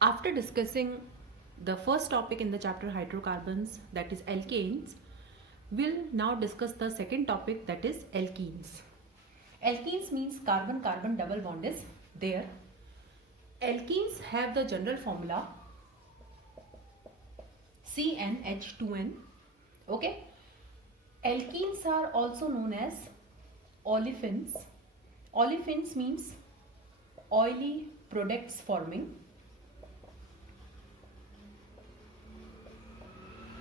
After discussing the first topic in the chapter hydrocarbons, that is alkanes, we'll now discuss the second topic, that is alkenes. Alkenes means carbon-carbon double bond is there. Alkenes have the general formula CnH2n. Okay. Alkenes are also known as olefins. Olefins means oily products forming.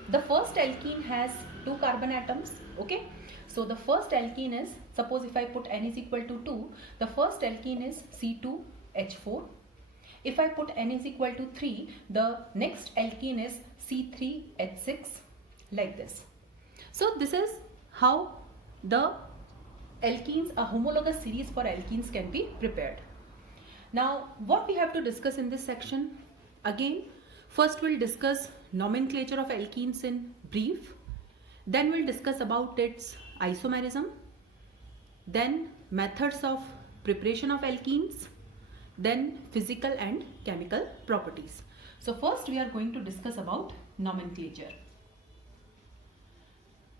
The first alkene has 2 carbon atoms. Okay. So the first alkene is, suppose if I put n is equal to 2, the first alkene is C2H4. If I put n is equal to 3, the next alkene is C3H6, like this. So this is how the alkenes, a homologous series for alkenes can be prepared. Now what we have to discuss in this section? Again, first we'll discuss nomenclature of alkenes in brief. Then we'll discuss about its isomerism. Then methods of preparation of alkenes. Then physical and chemical properties. So first we are going to discuss about nomenclature.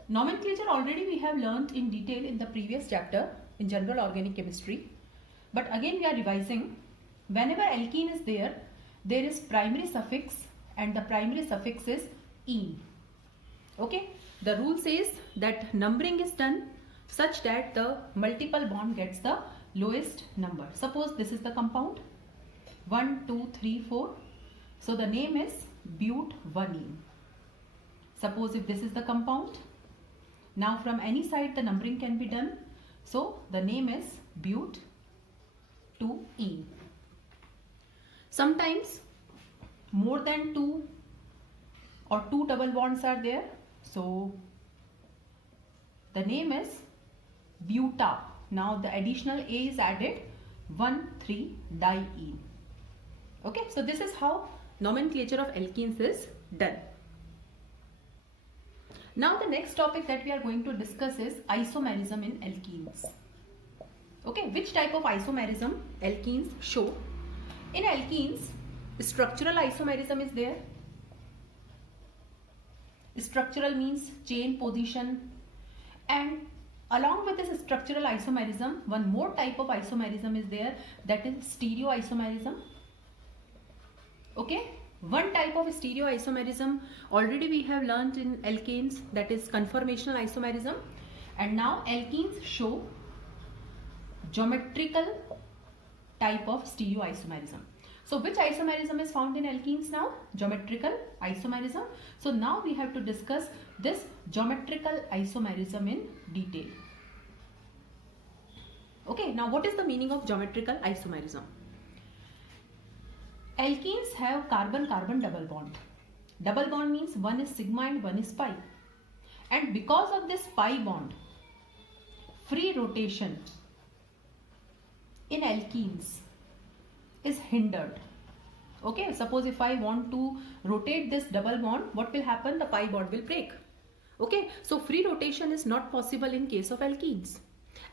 Nomenclature already we have learnt in detail in the previous chapter in general organic chemistry. But again we are revising. Whenever alkene is there is primary suffix and the primary suffix is "ene". Okay. The rule says that numbering is done such that the multiple bond gets the lowest number. Suppose this is the compound 1, 2, 3, 4. So the name is but-1-ene. Suppose if this is the compound, now from any side the numbering can be done. So the name is but-2-ene. Sometimes more than 2 or 2 double bonds are there. So the name is buta. Now the additional A is added, 1,3-diene. Okay, so this is how nomenclature of alkenes is done. Now the next topic that we are going to discuss is isomerism in alkenes. Okay, which type of isomerism alkenes show? In alkenes, structural isomerism is there. Structural means chain position, and along with this structural isomerism, one more type of isomerism is there, that is stereoisomerism. Okay, one type of stereoisomerism already we have learnt in alkanes, that is conformational isomerism, and now alkenes show geometrical type of stereoisomerism. So which isomerism is found in alkenes now? Geometrical isomerism. So now we have to discuss this geometrical isomerism in detail. Okay, now what is the meaning of geometrical isomerism? Alkenes have carbon-carbon double bond. Double bond means one is sigma and one is pi. And because of this pi bond, free rotation in alkenes is hindered. Okay, suppose if I want to rotate this double bond, what will happen? The pi bond will break. Okay, so free rotation is not possible in case of alkenes.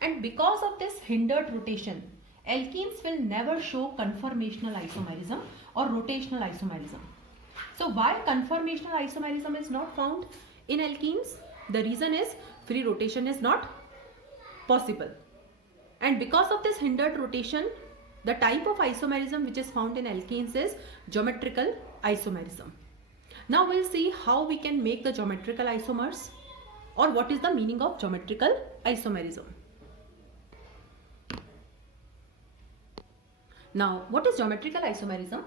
And because of this hindered rotation, alkenes will never show conformational isomerism or rotational isomerism. So why conformational isomerism is not found in alkenes? The reason is free rotation is not possible. And because of this hindered rotation, the type of isomerism which is found in alkenes is geometrical isomerism. Now we'll see how we can make the geometrical isomers, or what is the meaning of geometrical isomerism. Now, what is geometrical isomerism?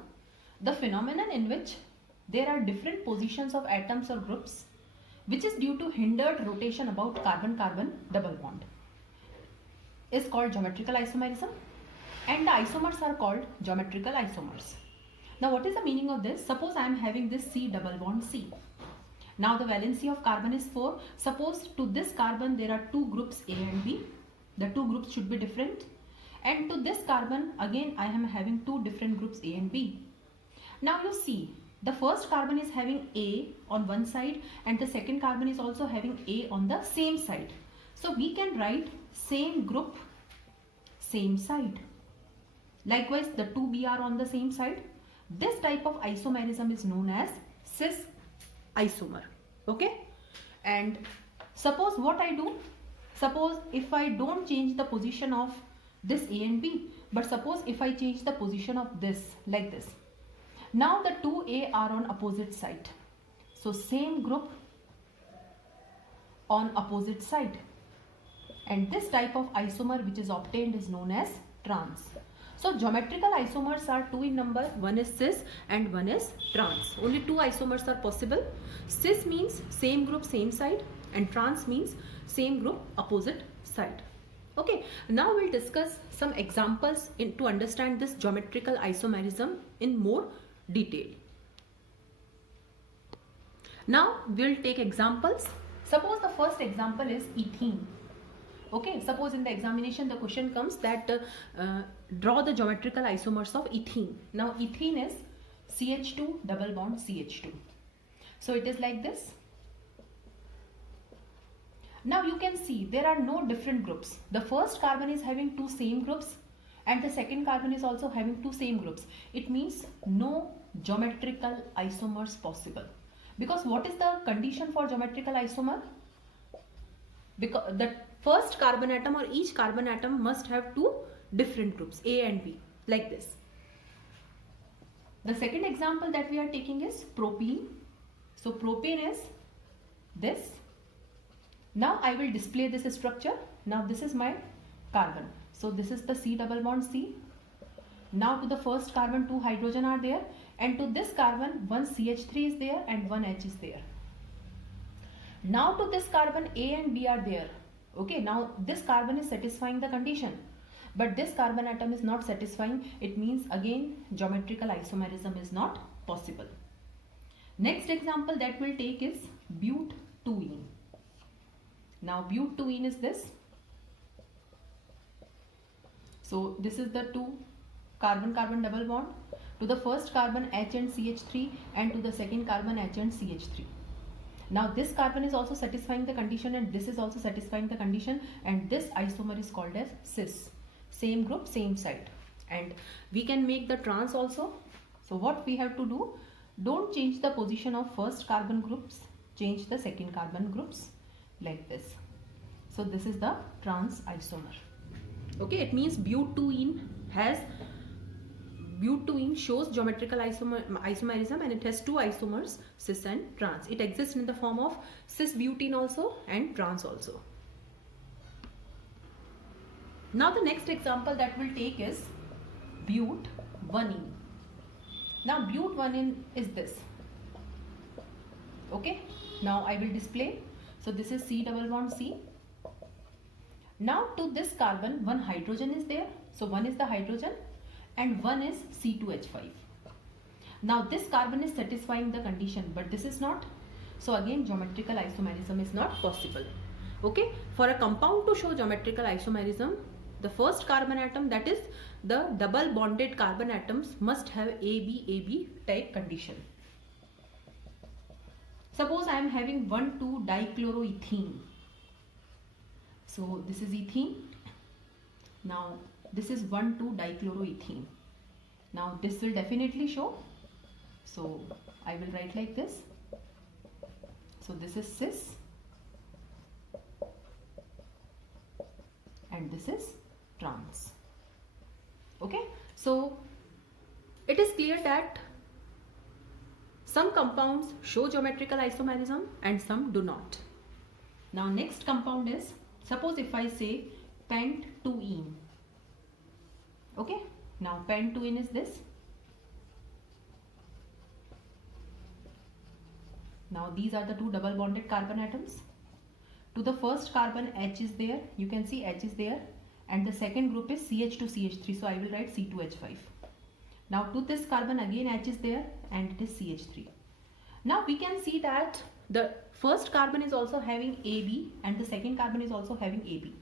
The phenomenon in which there are different positions of atoms or groups which is due to hindered rotation about carbon-carbon double bond is called geometrical isomerism, and the isomers are called geometrical isomers. Now what is the meaning of this? Suppose I am having this C double bond C. Now the valency of carbon is 4. Suppose to this carbon there are 2 groups A and B. The 2 groups should be different. And to this carbon again I am having 2 different groups A and B. Now you see, the first carbon is having A on one side and the second carbon is also having A on the same side. So we can write same group, same side. Likewise, the two B are on the same side. This type of isomerism is known as cis isomer. Okay, and suppose what I do, suppose if I don't change the position of this A and B, but suppose if I change the position of this like this, now the two A are on opposite side, so same group on opposite side, and this type of isomer which is obtained is known as trans. So geometrical isomers are two in number, one is cis and one is trans. Only two isomers are possible. Cis means same group same side, and trans means same group opposite side. Okay, now we'll discuss some examples to understand this geometrical isomerism in more detail. Now we'll take examples. Suppose the first example is ethene. Okay, suppose in the examination the question comes that draw the geometrical isomers of ethene. Now ethene is CH2 double bond CH2. So it is like this. Now you can see there are no different groups. The first carbon is having two same groups and the second carbon is also having two same groups. It means no geometrical isomers possible. Because what is the condition for geometrical isomer? Because the first carbon atom or each carbon atom must have two different groups A and B like this. The second example that we are taking is propene. So propane is this. Now I will display this structure. Now this is my carbon. So this is the C double bond C. Now to the first carbon two hydrogen are there, and to this carbon one CH3 is there and one H is there. Now to this carbon A and B are there. Okay, now this carbon is satisfying the condition, but this carbon atom is not satisfying. It means again geometrical isomerism is not possible. Next example that we'll take is butene. Now butene is this. So this is the two carbon-carbon double bond. To the first carbon H and CH3 and to the second carbon H and CH3. Now this carbon is also satisfying the condition and this is also satisfying the condition, and this isomer is called as cis. Same group, same side. And we can make the trans also. So what we have to do, don't change the position of first carbon groups, change the second carbon groups like this. So this is the trans isomer. Okay, it means butene shows geometrical isomerism and it has two isomers, cis and trans. It exists in the form of cis butene also and trans also. Now the next example that we'll take is butanene. Now butanene is this. Okay, now I will display. So this is C double bond C. Now to this carbon one hydrogen is there. So one is the hydrogen and one is C2H5. Now this carbon is satisfying the condition, but this is not. So again geometrical isomerism is not possible. Okay, for a compound to show geometrical isomerism, the first carbon atom, that is the double bonded carbon atoms, must have AB type condition. Suppose I am having 1,2-dichloroethene. So this is ethene. Now this is 1,2-dichloroethene. Now this will definitely show. So I will write like this. So this is cis and this is trans. Okay, so it is clear that some compounds show geometrical isomerism and some do not. Now next compound is, suppose if I say pentoene. Okay, now pentoene is this. Now these are the two double bonded carbon atoms. To the first carbon H is there, you can see H is there, and the second group is CH2CH3, so I will write C2H5. Now to this carbon again H is there and it is CH3. Now we can see that the first carbon is also having AB and the second carbon is also having AB.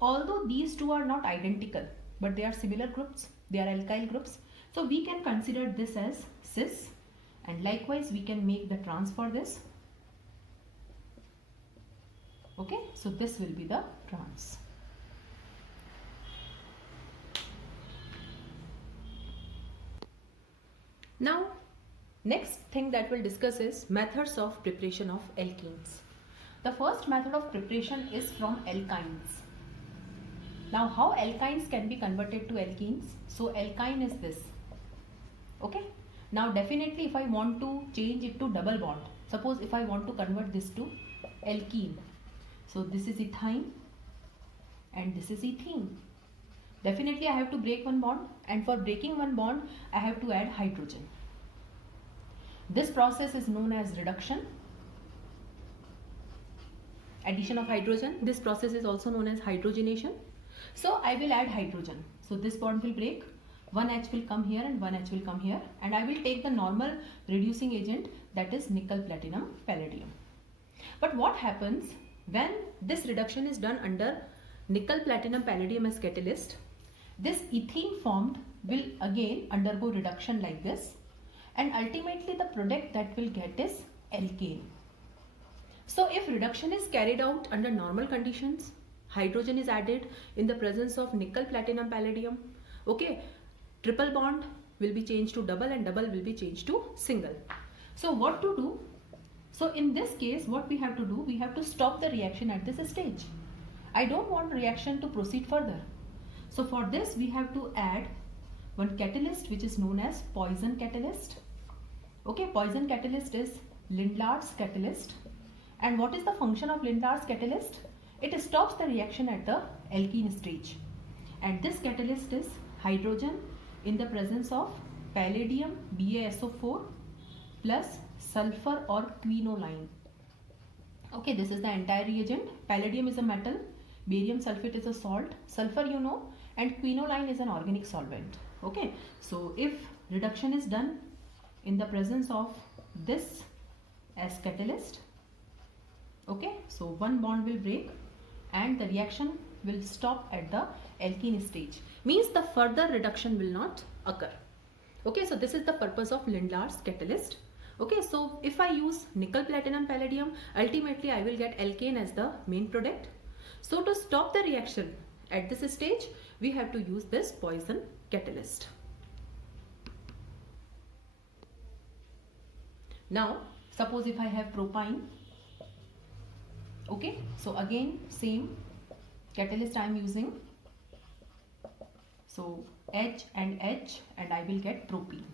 Although these two are not identical, but they are similar groups, they are alkyl groups. So we can consider this as cis, and likewise we can make the trans for this. Okay, so this will be the trans. Now, next thing that we'll discuss is methods of preparation of alkenes. The first method of preparation is from alkynes. Now, how alkynes can be converted to alkenes? So, alkyne is this. Okay. Now, definitely if I want to change it to double bond, suppose if I want to convert this to alkene. So, this is ethyne and this is ethene. Definitely I have to break one bond, and for breaking one bond I have to add hydrogen. This process is known as reduction. Addition of hydrogen. This process is also known as hydrogenation. So I will add hydrogen. So this bond will break. One H will come here and one H will come here, and I will take the normal reducing agent, that is nickel, platinum, palladium. But what happens when this reduction is done under nickel, platinum, palladium as catalyst? This ethene formed will again undergo reduction like this, and ultimately the product that will get is alkane. So if reduction is carried out under normal conditions, hydrogen is added in the presence of nickel, platinum, palladium. Okay, triple bond will be changed to double and double will be changed to single. So what to do? So in this case, what we have to do? We have to stop the reaction at this stage. I don't want reaction to proceed further. So for this we have to add one catalyst which is known as Poisson catalyst. Okay, Poisson catalyst is Lindlar's catalyst. And what is the function of Lindlar's catalyst? It stops the reaction at the alkene stage. And this catalyst is hydrogen in the presence of palladium BaSO4 plus sulfur or quinoline. Okay, this is the entire reagent. Palladium is a metal, barium sulfate is a salt, sulfur you know, and quinoline is an organic solvent. Okay, so if reduction is done in the presence of this as catalyst, okay, so one bond will break and the reaction will stop at the alkene stage, means the further reduction will not occur. Okay, so this is the purpose of Lindlar's catalyst. Okay, so if I use nickel, platinum, palladium, ultimately I will get alkane as the main product. So to stop the reaction at this stage, we have to use this Poisson catalyst. Now, suppose if I have propine. Okay, so again same catalyst I am using. So H and I will get propene.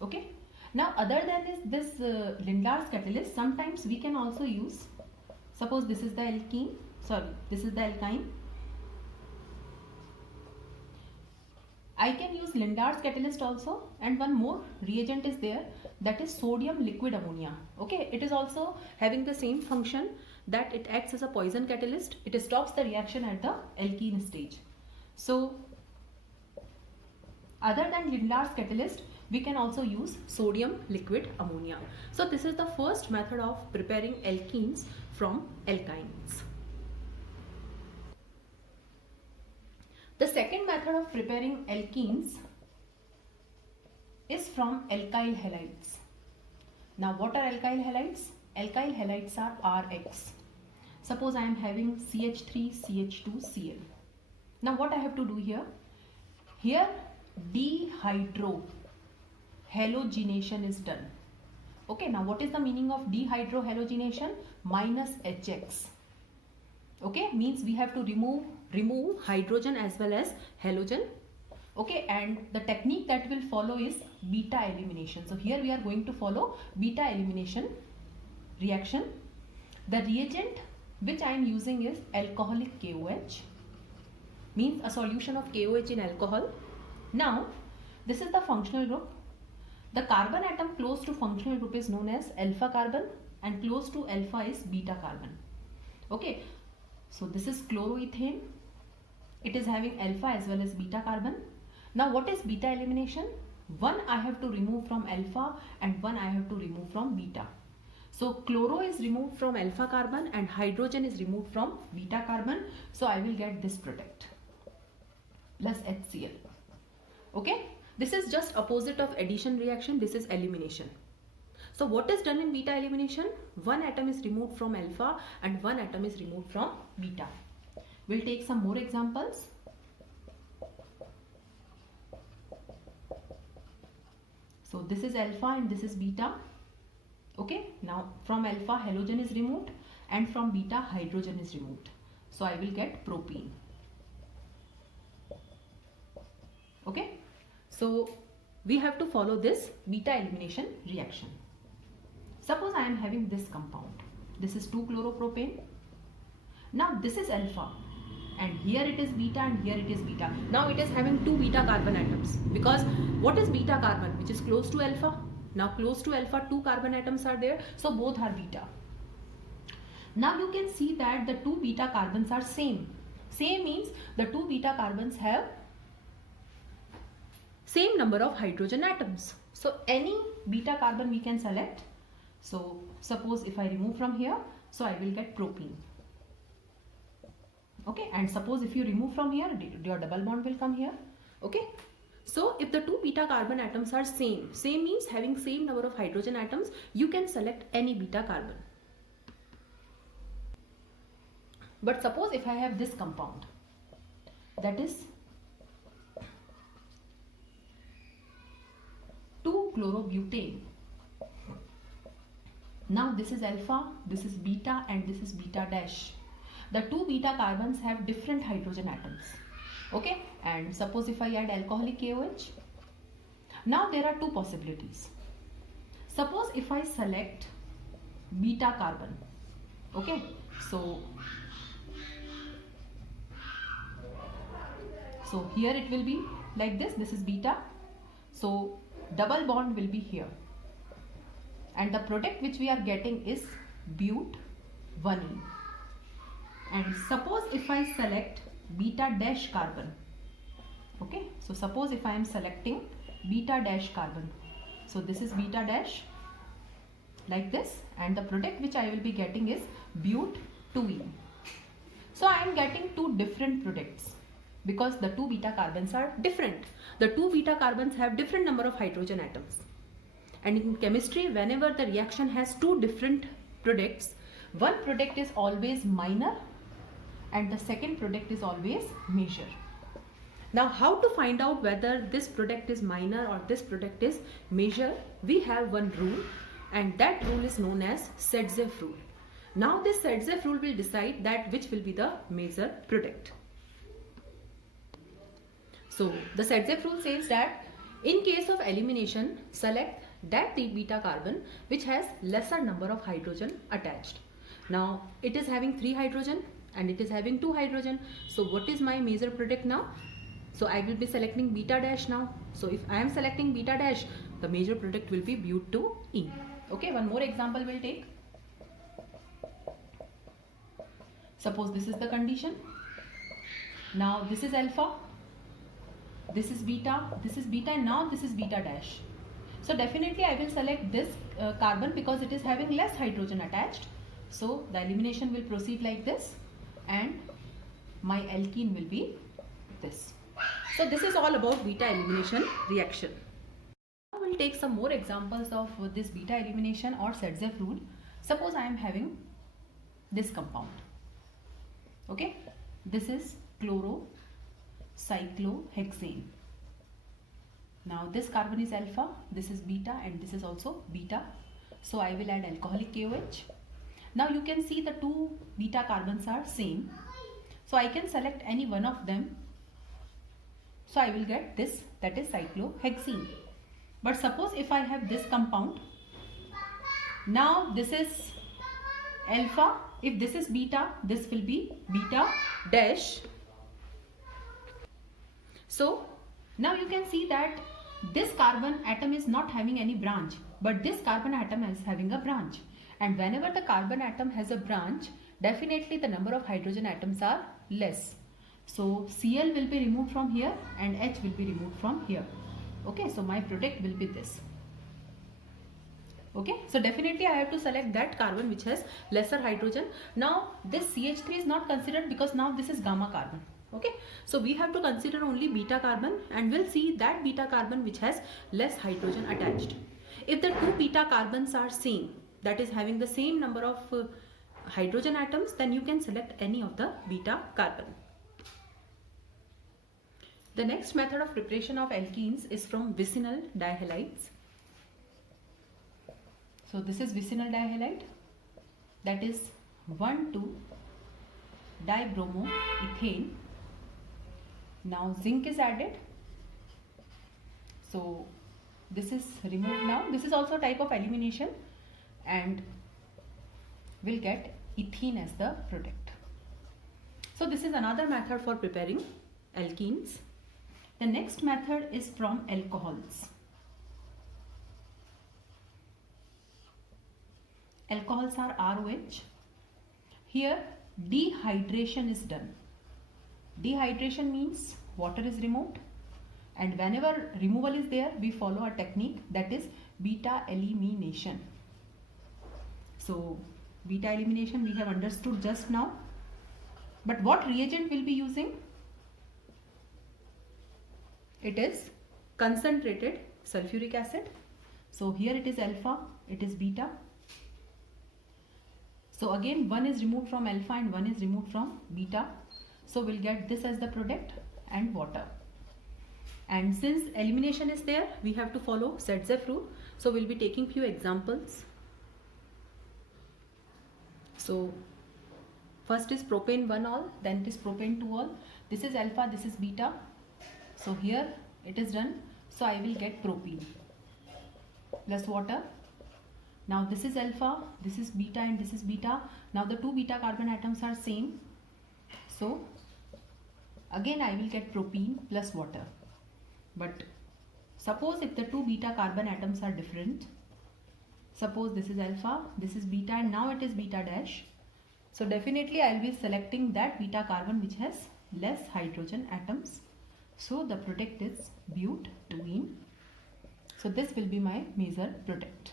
Okay. Now other than this Lindlar's catalyst, sometimes we can also use, suppose this is the alkene, this is the alkyne. I can use Lindlar's catalyst also, and one more reagent is there, that is sodium liquid ammonia. Okay, it is also having the same function, that it acts as a Poisson catalyst. It stops the reaction at the alkene stage. So other than Lindlar's catalyst, we can also use sodium liquid ammonia. So this is the first method of preparing alkenes from alkynes. The second method of preparing alkenes is from alkyl halides. Now what are alkyl halides? Alkyl halides are RX. Suppose I am having CH3CH2Cl. Now what I have to do here? Here dehydrohalogenation is done. Okay, now what is the meaning of dehydrohalogenation? Minus HX. Okay, means we have to remove hydrogen as well as halogen. Okay, and the technique that will follow is beta elimination. So here we are going to follow beta elimination reaction. The reagent which I am using is alcoholic KOH, means a solution of KOH in alcohol. Now this is the functional group. The carbon atom close to functional group is known as alpha carbon, and close to alpha is beta carbon. Okay, so this is chloroethane. It is having alpha as well as beta carbon. Now what is beta elimination? One I have to remove from alpha and one I have to remove from beta. So chloro is removed from alpha carbon and hydrogen is removed from beta carbon. So I will get this product plus HCl. Okay, this is just opposite of addition reaction. This is elimination. So what is done in beta elimination? One atom is removed from alpha and one atom is removed from beta. We'll take some more examples. So this is alpha and this is beta. Okay, now from alpha halogen is removed and from beta hydrogen is removed. So I will get propene. Okay, so we have to follow this beta elimination reaction. Suppose I am having this compound. This is 2-chloropropane. Now this is alpha and here it is beta and here it is beta. Now it is having 2 beta carbon atoms, because what is beta carbon? Which is close to alpha. Now close to alpha 2 carbon atoms are there, so both are beta. Now you can see that the 2 beta carbons are same. Same means the 2 beta carbons have same number of hydrogen atoms. So any beta carbon we can select. So suppose if I remove from here, so I will get propene. Okay, and suppose if you remove from here, your double bond will come here. Okay, so if the 2 beta carbon atoms are same means having same number of hydrogen atoms, you can select any beta carbon. But suppose if I have this compound, that is 2-chlorobutane. Now this is alpha, this is beta and this is beta dash. The 2 beta carbons have different hydrogen atoms. Okay, and suppose if I add alcoholic KOH. Now there are 2 possibilities. Suppose if I select beta carbon. Okay, so here it will be like this. This is beta. So double bond will be here. And the product which we are getting is but 1ene. And suppose if I select beta dash carbon. Okay, so suppose if I am selecting beta dash carbon. So this is beta dash like this, and the product which I will be getting is but 2ene. So I am getting 2 different products because the 2 beta carbons are different. The 2 beta carbons have different number of hydrogen atoms. And in chemistry, whenever the reaction has 2 different products, one product is always minor and the second product is always major. Now how to find out whether this product is minor or this product is major? We have one rule, and that rule is known as Sedzeff rule. Now this Sedzeff rule will decide that which will be the major product. So the Sedzeff rule says that in case of elimination, select that beta carbon which has lesser number of hydrogen attached. Now it is having 3 hydrogen and it is having 2 hydrogen. So what is my major product now? So I will be selecting beta dash now. So if I am selecting beta dash, the major product will be but 2ene. Okay, one more example we'll take. Suppose this is the condition. Now this is alpha, this is beta, and now this is beta dash. So definitely I will select this carbon because it is having less hydrogen attached. So the elimination will proceed like this and my alkene will be this. So this is all about beta elimination reaction. Now we'll take some more examples of this beta elimination or Sedzeff rule. Suppose I am having this compound. Okay, this is chlorocyclohexane. Now this carbon is alpha, this is beta, and this is also beta. So I will add alcoholic KOH. Now you can see the 2 beta carbons are same. So I can select any one of them. So I will get this, that is cyclohexene. But suppose if I have this compound. Now this is alpha. If this is beta, this will be beta dash. So now you can see that this carbon atom is not having any branch, but this carbon atom is having a branch. And whenever the carbon atom has a branch, definitely the number of hydrogen atoms are less. So Cl will be removed from here and H will be removed from here. Okay, so my product will be this. Okay, so definitely I have to select that carbon which has lesser hydrogen. Now this CH3 is not considered because now this is gamma carbon. Okay, so we have to consider only beta carbon and we'll see that beta carbon which has less hydrogen attached. If the 2 beta carbons are same, that is having the same number of hydrogen atoms, then you can select any of the beta carbon. The next method of preparation of alkenes is from vicinal dihalides. So this is vicinal dihalide, that is 1,2-dibromoethane. Now zinc is added. So this is removed now. This is also a type of elimination, and we'll get ethene as the product. So this is another method for preparing alkenes. The next method is from alcohols. Alcohols are ROH. Here dehydration is done. Dehydration means water is removed, and whenever removal is there, we follow a technique, that is beta elimination. So beta elimination we have understood just now. But what reagent we'll be using? It is concentrated sulfuric acid. So here it is alpha, it is beta. So again one is removed from alpha and one is removed from beta. So we'll get this as the product and water. And since elimination is there, we have to follow Zetsef rule. So we'll be taking few examples. So first is propane 1-ol, then it is propane 2-ol. This is alpha, this is beta. So here it is done. So I will get propene plus water. Now this is alpha, this is beta and this is beta. Now the two beta carbon atoms are same. So again I will get propene plus water. But suppose if the two beta carbon atoms are different, suppose this is alpha, this is beta, and now it is beta dash. So definitely I will be selecting that beta carbon which has less hydrogen atoms. So the product is butene. So this will be my major product,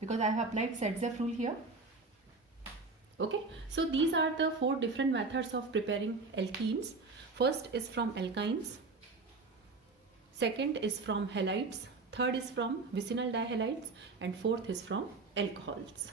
because I have applied Zetsef rule here. Okay, so these are the 4 different methods of preparing alkenes. First is from alkynes, second is from halides, third is from vicinal dihalides, and fourth is from alcohols.